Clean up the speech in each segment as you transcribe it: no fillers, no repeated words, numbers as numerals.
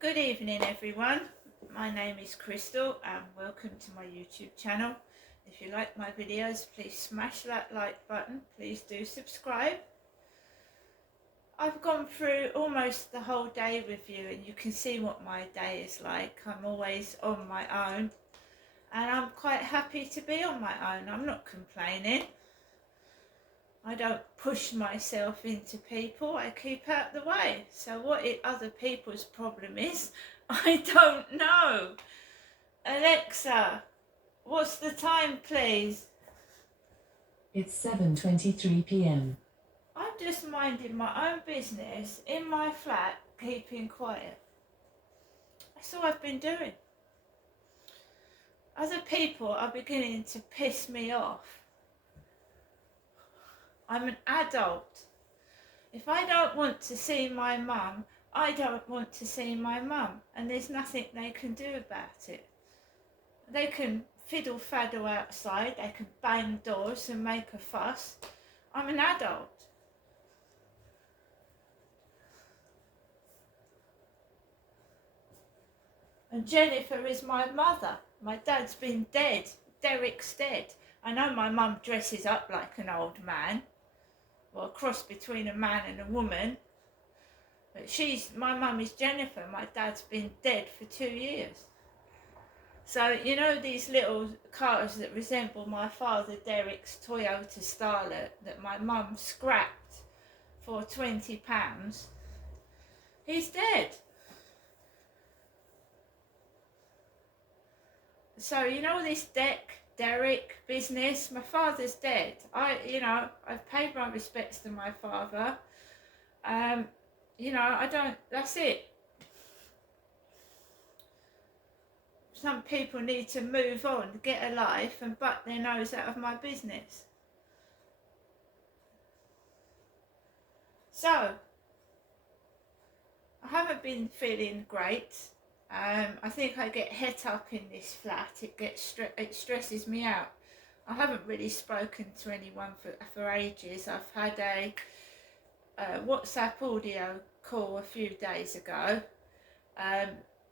Good evening everyone, my name is Crystal and welcome to my YouTube channel. If you like my videos, please smash that like button, please do subscribe. I've gone through almost the whole day with you and you can see what my day is like. I'm always on my own and I'm quite happy to be on my own. I'm not complaining. I don't push myself into people, I keep out the way. So what other people's problem is, I don't know. Alexa, what's the time please? It's 7:23 p.m. I'm just minding my own business in my flat, keeping quiet. That's all I've been doing. Other people are beginning to piss me off. I'm an adult. If I don't want to see my mum, I don't want to see my mum, and there's nothing they can do about it. They can fiddle faddle outside, they can bang doors and make a fuss. I'm an adult. And Jennifer is my mother. My dad's been dead. Derek's dead. I know my mum dresses up like an old man, or a cross between a man and a woman. But my mum is Jennifer. My dad's been dead for 2 years. So, you know these little cars that resemble my father Derek's Toyota Starlet that my mum scrapped for £20? He's dead. So, you know this Derek business, my father's dead. I've paid my respects to my father. That's it. Some people need to move on, get a life and butt their nose out of my business. So, I haven't been feeling great. I think I get het up in this flat. It stresses me out. I haven't really spoken to anyone for ages. I've had a WhatsApp audio call a few days ago.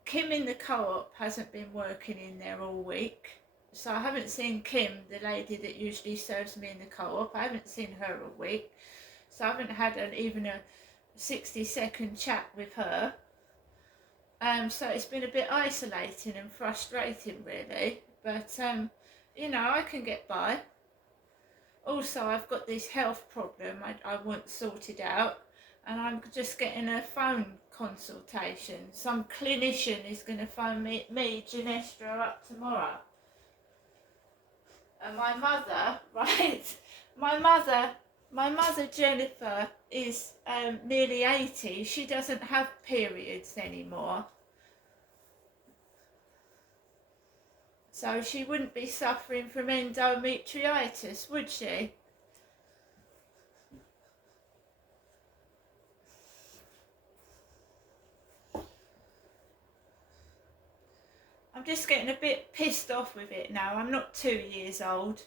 Kim in the co-op hasn't been working in there all week, so I haven't seen Kim, the lady that usually serves me in the co-op. I haven't seen her all week, so I haven't had even a 60-second chat with her. So it's been a bit isolating and frustrating really, but I can get by. Also, I've got this health problem I want sorted out, and I'm just getting a phone consultation. Some clinician is going to phone me Ginestra, up tomorrow. And my mother, right, my mother Jennifer is nearly 80. She doesn't have periods anymore. So she wouldn't be suffering from endometritis, would she? I'm just getting a bit pissed off with it now. I'm not 2 years old,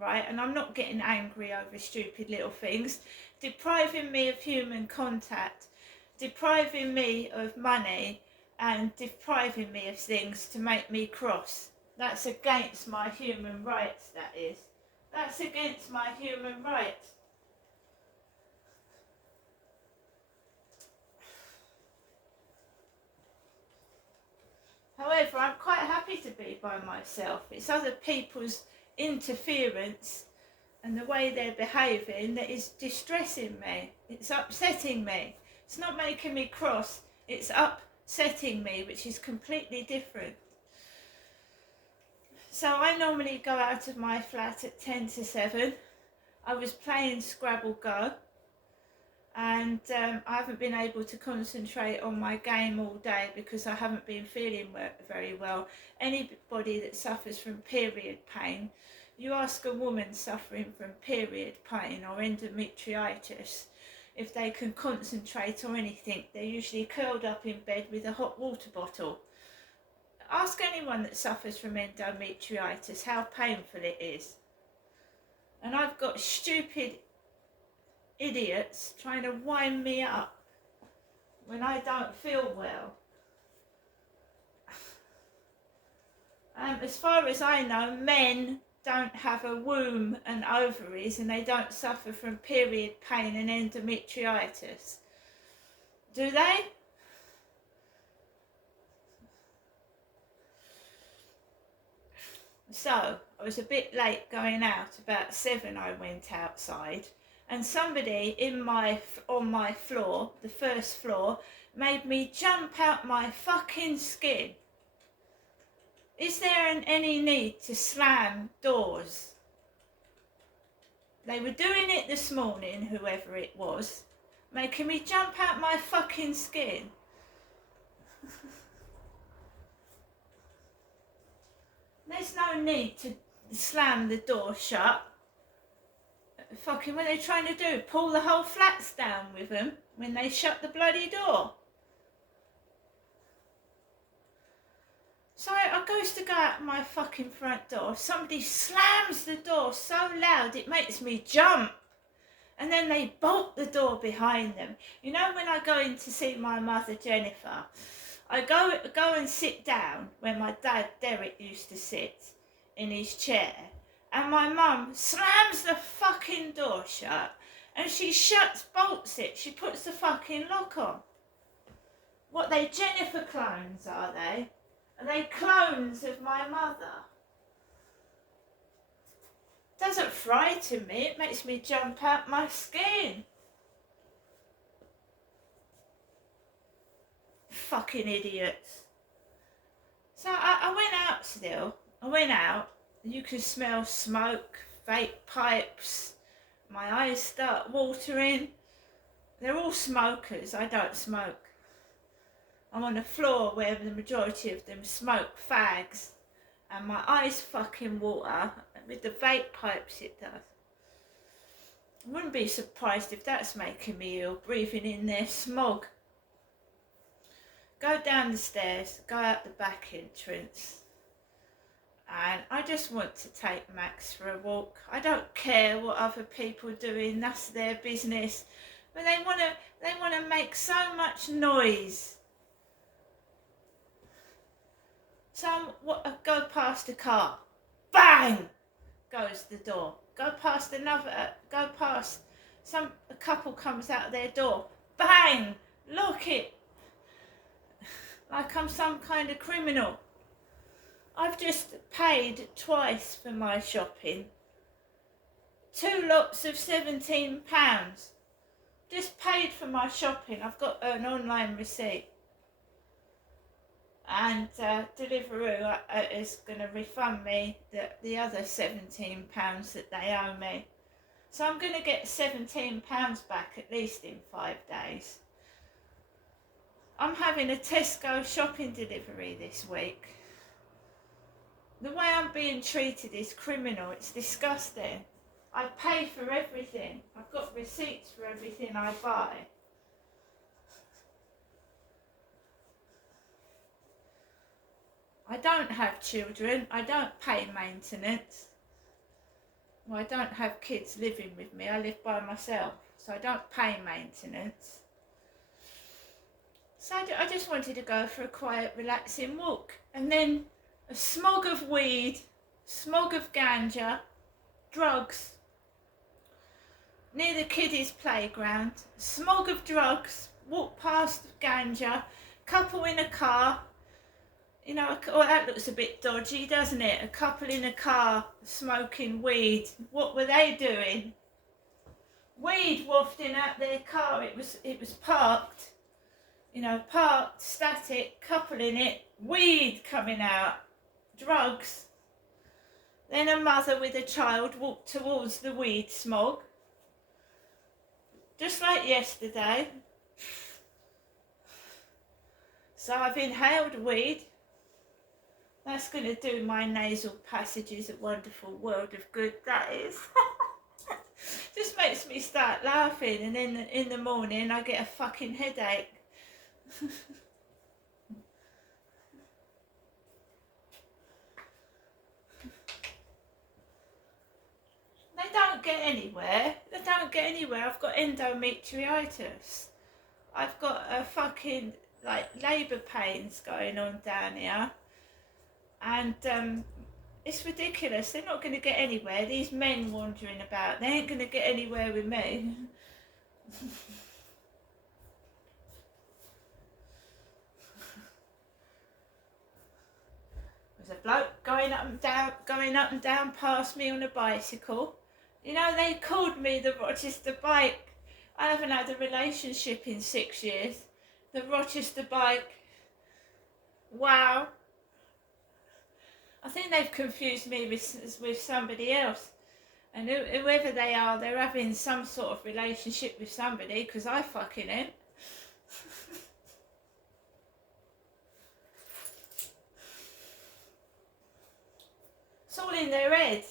right? And I'm not getting angry over stupid little things. Depriving me of human contact, depriving me of money, and depriving me of things to make me cross. That's against my human rights, that is. That's against my human rights. However, I'm quite happy to be by myself. It's other people's interference and the way they're behaving that is distressing me. It's upsetting me. It's not making me cross, it's upsetting me, which is completely different. So I normally go out of my flat at 10 to 7. I was playing Scrabble Go, and I haven't been able to concentrate on my game all day because I haven't been feeling very well. Anybody that suffers from period pain, you ask a woman suffering from period pain or endometritis if they can concentrate or anything, they're usually curled up in bed with a hot water bottle. Ask anyone that suffers from endometritis how painful it is. And I've got stupid idiots trying to wind me up when I don't feel well. As far as I know, men don't have a womb and ovaries, and they don't suffer from period pain and endometritis. Do they? So I was a bit late going out. About 7 I went outside, and somebody on my floor, the first floor, made me jump out my fucking skin. Is there any need to slam doors? They were doing it this morning, whoever it was, making me jump out my fucking skin. There's no need to slam the door shut. Fucking, what are they trying to do? Pull the whole flats down with them when they shut the bloody door. So I goes to go out my fucking front door. Somebody slams the door so loud it makes me jump. And then they bolt the door behind them. You know, when I go in to see my mother, Jennifer, I go and sit down where my dad, Derek, used to sit in his chair. And my mum slams the fucking door shut. And she bolts it. She puts the fucking lock on. What, they Jennifer clones, are they? Are they clones of my mother? Doesn't frighten me, it makes me jump out my skin. Fucking idiots. So I went out still. I went out. You could smell smoke, vape pipes. My eyes start watering. They're all smokers. I don't smoke. I'm on a floor where the majority of them smoke fags. And my eyes fucking water. With the vape pipes it does. I wouldn't be surprised if that's making me ill, breathing in their smog. Go down the stairs, go out the back entrance. And I just want to take Max for a walk. I don't care what other people are doing, that's their business. But they want to make so much noise. Go past a car, bang, goes the door. A couple comes out of their door, bang, lock it. Like I'm some kind of criminal. I've just paid twice for my shopping. 2 lots of £17. Just paid for my shopping. I've got an online receipt. And Deliveroo is going to refund me the other £17 that they owe me. So I'm going to get £17 back at least in 5 days. I'm having a Tesco shopping delivery this week. The way I'm being treated is criminal. It's disgusting. I pay for everything. I've got receipts for everything I buy. I don't have children. I don't pay maintenance. Well, I don't have kids living with me. I live by myself. So I don't pay maintenance. So I just wanted to go for a quiet, relaxing walk. And then a smog of weed, smog of ganja, drugs. Near the kiddies' playground, smog of drugs, walk past ganja, couple in a car. You know, oh, that looks a bit dodgy, doesn't it? A couple in a car smoking weed. What were they doing? Weed wafting out their car. It was parked. You know, parked, static, couple in it, weed coming out, drugs. Then a mother with a child walked towards the weed smog. Just like yesterday. So I've inhaled weed. That's going to do my nasal passages a wonderful world of good, that is. Just makes me start laughing, and then in the morning I get a fucking headache. They don't get anywhere. I've got endometritis. I've got a fucking, like, labour pains going on down here. And it's ridiculous. They're not going to get anywhere. These men wandering about, they ain't going to get anywhere with me. There's a bloke going up and down past me on a bicycle. You know, they called me the Rochester Bike. I haven't had a relationship in 6 years. The Rochester Bike. Wow. I think they've confused me with somebody else. And whoever they are, they're having some sort of relationship with somebody, because I fucking ain't. It's all in their head.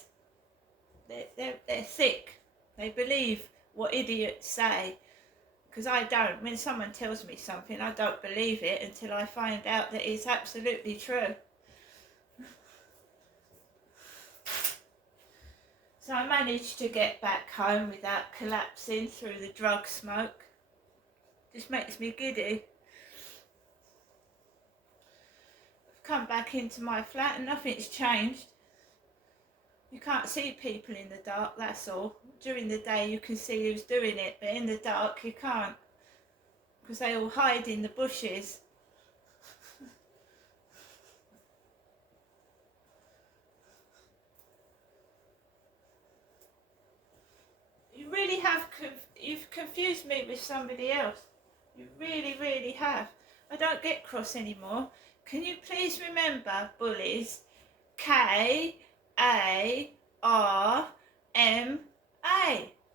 They're sick. They believe what idiots say. Because I don't. When someone tells me something, I don't believe it until I find out that it's absolutely true. So I managed to get back home without collapsing through the drug smoke. Just makes me giddy. I've come back into my flat and nothing's changed. You can't see people in the dark, that's all. During the day you can see who's doing it, but in the dark you can't. Because they all hide in the bushes. You really have, you've confused me with somebody else. You really, really have. I don't get cross anymore. Can you please remember, bullies, K-A-R-M-A.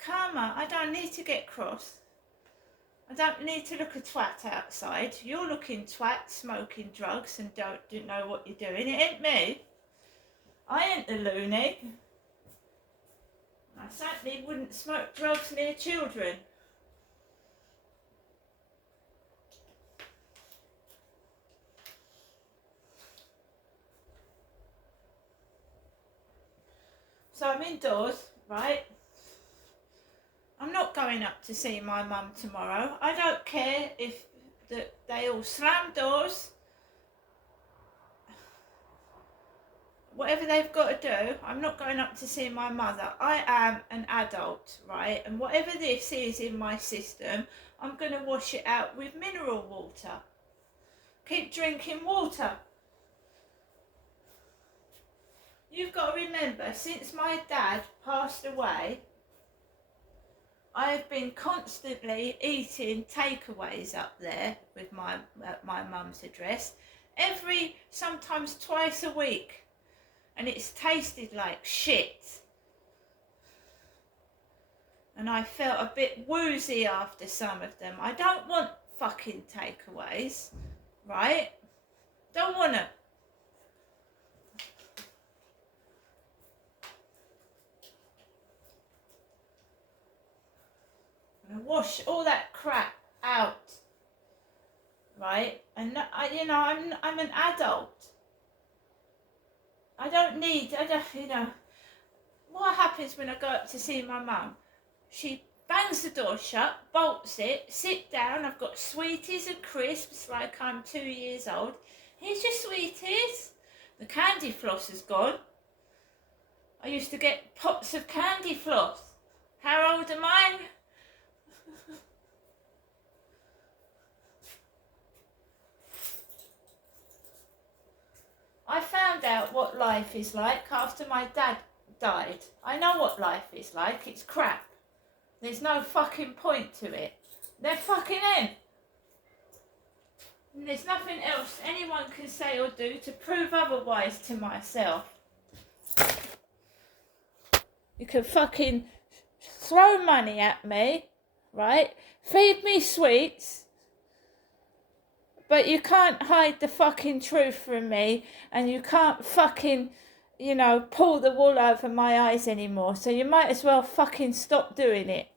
Karma. I don't need to get cross. I don't need to look a twat outside. You're looking twat, smoking drugs and don't know what you're doing. It ain't me. I ain't the loony. I certainly wouldn't smoke drugs near children. So I'm indoors, right? I'm not going up to see my mum tomorrow. I don't care if they all slam doors. Whatever they've got to do, I'm not going up to see my mother. I am an adult, right? And whatever this is in my system, I'm going to wash it out with mineral water. Keep drinking water. You've got to remember, since my dad passed away, I have been constantly eating takeaways up there with my mum's address, sometimes twice a week. And it's tasted like shit. And I felt a bit woozy after some of them. I don't want fucking takeaways, right? Don't want them. I'm gonna wash all that crap out, right? And I'm an adult. I don't, what happens when I go up to see my mum? She bangs the door shut, bolts it, sit down, I've got sweeties and crisps like I'm 2 years old. Here's your sweeties. The candy floss is gone. I used to get pots of candy floss. How old am I? I found out what life is like after my dad died. I know what life is like. It's crap. There's no fucking point to it. They're fucking in. And there's nothing else anyone can say or do to prove otherwise to myself. You can fucking throw money at me, right? Feed me sweets. But you can't hide the fucking truth from me, and you can't fucking, pull the wool over my eyes anymore. So you might as well fucking stop doing it.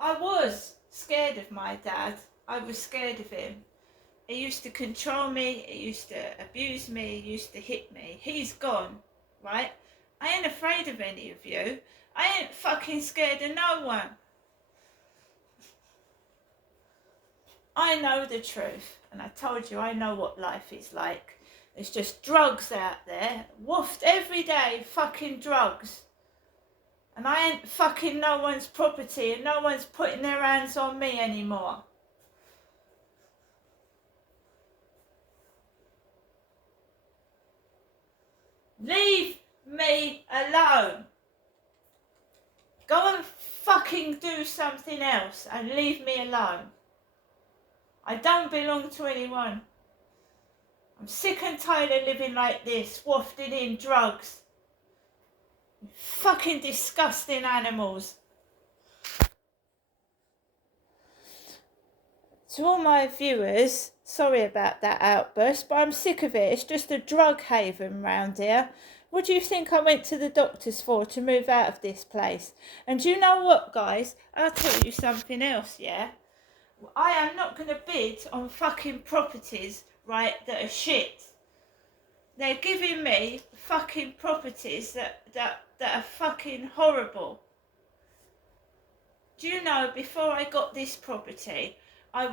I was scared of my dad. I was scared of him. He used to control me, he used to abuse me, he used to hit me. He's gone, right? I ain't afraid of any of you. I ain't fucking scared of no one. I know the truth, and I told you I know what life is like. There's just drugs out there, woofed every day, fucking drugs. And I ain't fucking no one's property, and no one's putting their hands on me anymore. Leave me alone. Go and fucking do something else and leave me alone. I don't belong to anyone. I'm sick and tired of living like this, wafting in drugs. Fucking disgusting animals. To all my viewers, sorry about that outburst, but I'm sick of it. It's just a drug haven round here. What do you think I went to the doctors for to move out of this place? And do you know what, guys? I'll tell you something else, yeah? I am not going to bid on fucking properties, right, that are shit. They're giving me fucking properties that are fucking horrible. Do you know, before I got this property, I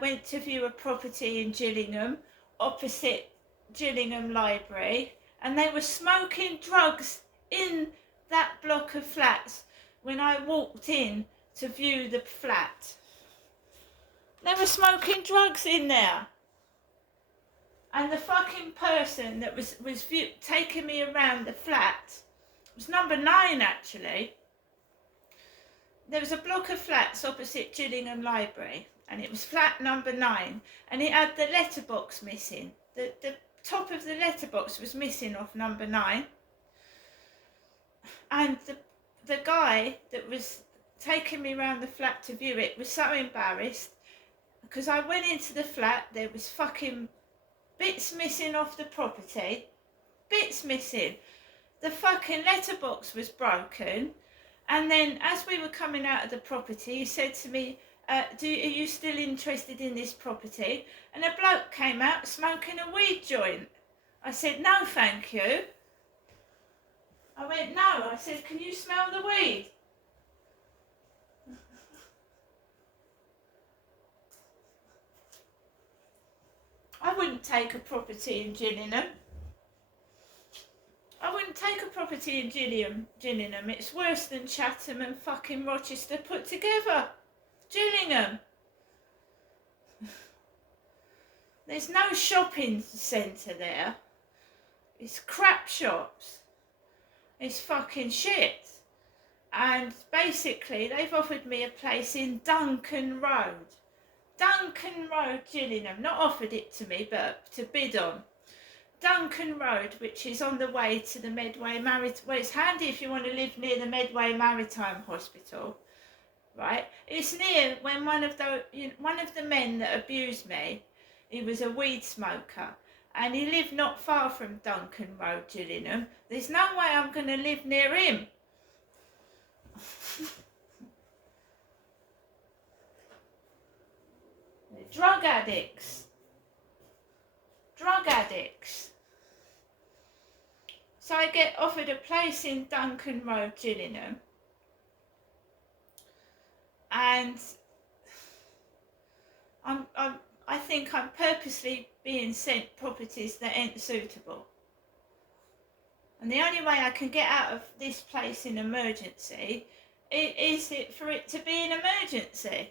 went to view a property in Gillingham, opposite Gillingham Library, and they were smoking drugs in that block of flats when I walked in to view the flat. They were smoking drugs in there. And the fucking person that was taking me around the flat was number 9, actually. There was a block of flats opposite Gillingham Library, and it was flat number 9, and it had the letterbox missing. The top of the letterbox was missing off number 9. And the guy that was taking me around the flat to view it was so embarrassed, because I went into the flat, there was fucking bits missing off the property. Bits missing. The fucking letterbox was broken. And then as we were coming out of the property, he said to me, are you still interested in this property? And a bloke came out smoking a weed joint. I said, no, thank you. I went, no. I said, can you smell the weed? I wouldn't take a property in Gillingham. I wouldn't take a property in Gillingham. It's worse than Chatham and fucking Rochester put together. Gillingham. There's no shopping centre there. It's crap shops. It's fucking shit. And basically they've offered me a place in Duncan Road. Duncan Road, Gillingham. Not offered it to me, but to bid on. Duncan Road, which is on the way to the Medway Maritime. Well, it's handy if you want to live near the Medway Maritime Hospital, right? It's near when one of the men that abused me, he was a weed smoker, and he lived not far from Duncan Road, Gillingham. There's no way I'm going to live near him. Drug addicts. Drug addicts. So I get offered a place in Duncan Road, Gillingham, and I think I'm purposely being sent properties that ain't suitable. And the only way I can get out of this place in emergency is for it to be an emergency.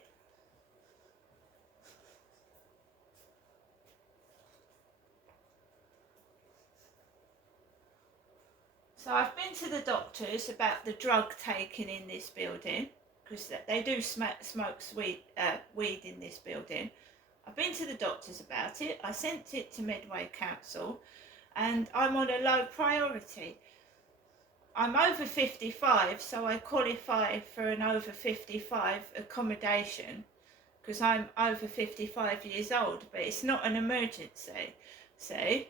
So I've been to the doctors about the drug taking in this building, because they do smoke weed in this building. I've been to the doctors about it. I sent it to Medway Council, and I'm on a low priority. I'm over 55, so I qualify for an over 55 accommodation, because I'm over 55 years old, but it's not an emergency, see?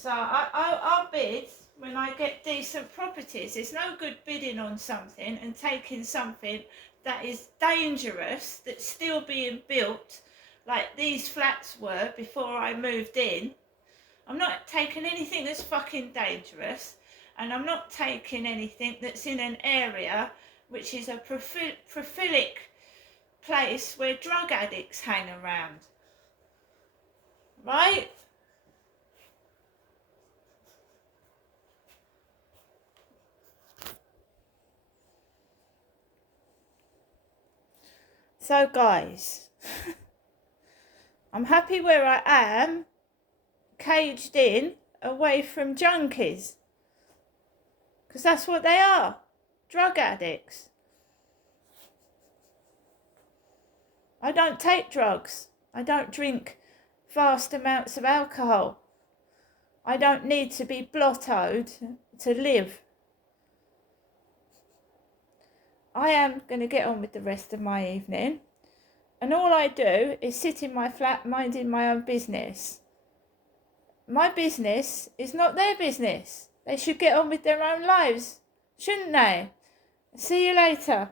So I'll bid when I get decent properties. It's no good bidding on something and taking something that is dangerous, that's still being built, like these flats were before I moved in. I'm not taking anything that's fucking dangerous, and I'm not taking anything that's in an area which is a prolific place where drug addicts hang around. Right? So guys, I'm happy where I am, caged in, away from junkies. Because that's what they are, drug addicts. I don't take drugs. I don't drink vast amounts of alcohol. I don't need to be blottoed to live. I am going to get on with the rest of my evening. And all I do is sit in my flat minding my own business. My business is not their business. They should get on with their own lives, shouldn't they? See you later.